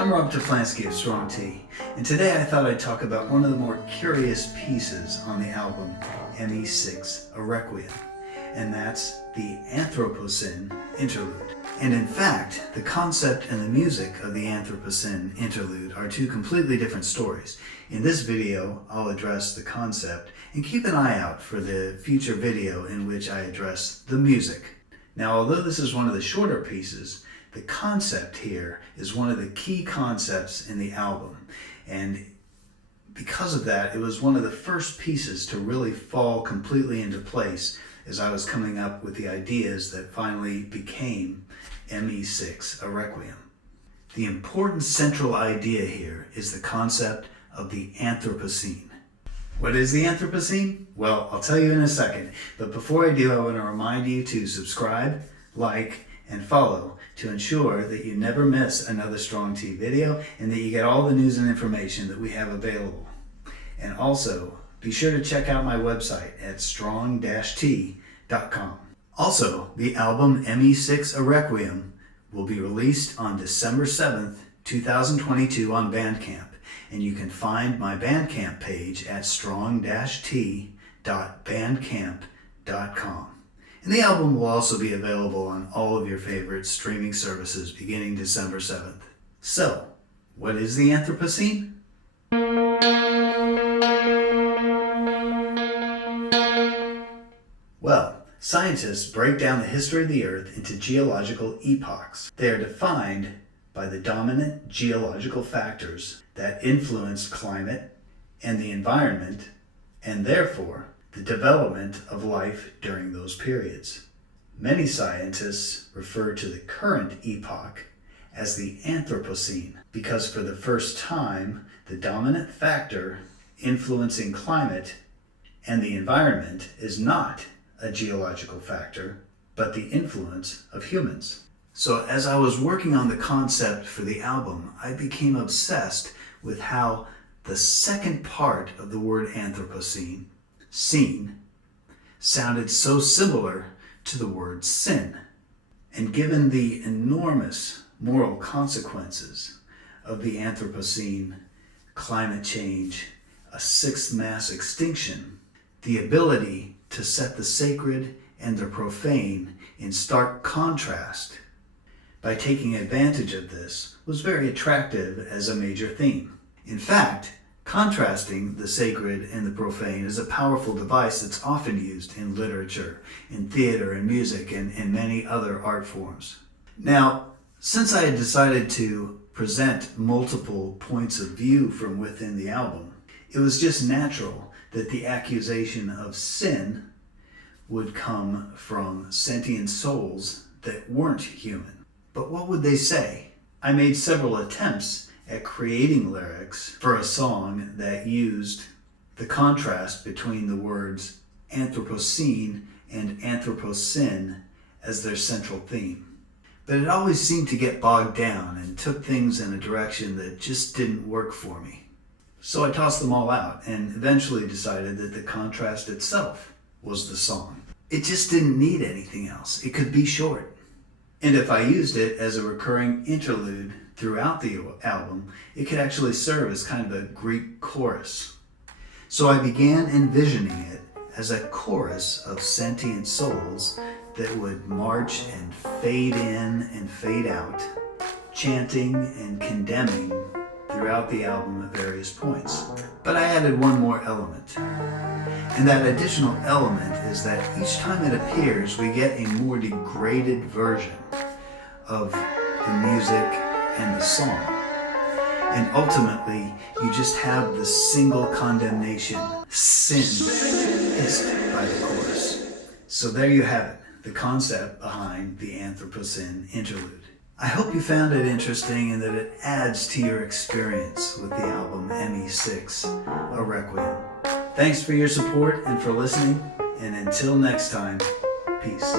I'm Rob Teflansky of Strong T, and today I thought I'd talk about one of the more curious pieces on the album ME6, a requiem, and that's the Anthroposin Interlude. And in fact, the concept and the music of the Anthroposin Interlude are two completely different stories. In this video, I'll address the concept, and keep an eye out for the future video in which I address the music. Now, although this is one of the shorter pieces, the concept here is one of the key concepts in the album. And because of that, it was one of the first pieces to really fall completely into place as I was coming up with the ideas that finally became ME6, a requiem. The important central idea here is the concept of the Anthropocene. What is the Anthropocene? Well, I'll tell you in a second, but before I do, I want to remind you to subscribe, like, and follow to ensure that you never miss another Strong T video and that you get all the news and information that we have available. And also, be sure to check out my website at strong-t.com. Also, the album ME6, a Requiem will be released on December 7th, 2022 on Bandcamp. And you can find my Bandcamp page at strong-t.bandcamp.com. And the album will also be available on all of your favorite streaming services beginning December 7th. So, what is the Anthropocene? Well, scientists break down the history of the Earth into geological epochs. They are defined by the dominant geological factors that influenced climate and the environment, and therefore the development of life during those periods. Many scientists refer to the current epoch as the Anthropocene because for the first time, the dominant factor influencing climate and the environment is not a geological factor, but the influence of humans. So as I was working on the concept for the album, I became obsessed with how the second part of the word Anthropocene, cene, sounded so similar to the word sin. And given the enormous moral consequences of the Anthropocene, climate change, a sixth mass extinction, the ability to set the sacred and the profane in stark contrast by taking advantage of this was very attractive as a major theme. In fact, contrasting the sacred and the profane is a powerful device that's often used in literature, in theater and music, and in many other art forms. Now, since I had decided to present multiple points of view from within the album, it was just natural that the accusation of sin would come from sentient souls that weren't human. But what would they say? I made several attempts at creating lyrics for a song that used the contrast between the words Anthropocene and Anthropocene as their central theme. But it always seemed to get bogged down and took things in a direction that just didn't work for me. So I tossed them all out and eventually decided that the contrast itself was the song. It just didn't need anything else. It could be short. And if I used it as a recurring interlude throughout the album, it could actually serve as kind of a Greek chorus. So I began envisioning it as a chorus of sentient souls that would march and fade in and fade out, chanting and condemning throughout the album at various points. But I added one more element. And that additional element is that each time it appears, we get a more degraded version of the music and the song. And ultimately, you just have the single condemnation, sin, hissed by the chorus. So there you have it, the concept behind the Anthropocene Interlude. I hope you found it interesting and that it adds to your experience with the album ME6, a Requiem. Thanks for your support and for listening, and until next time, peace.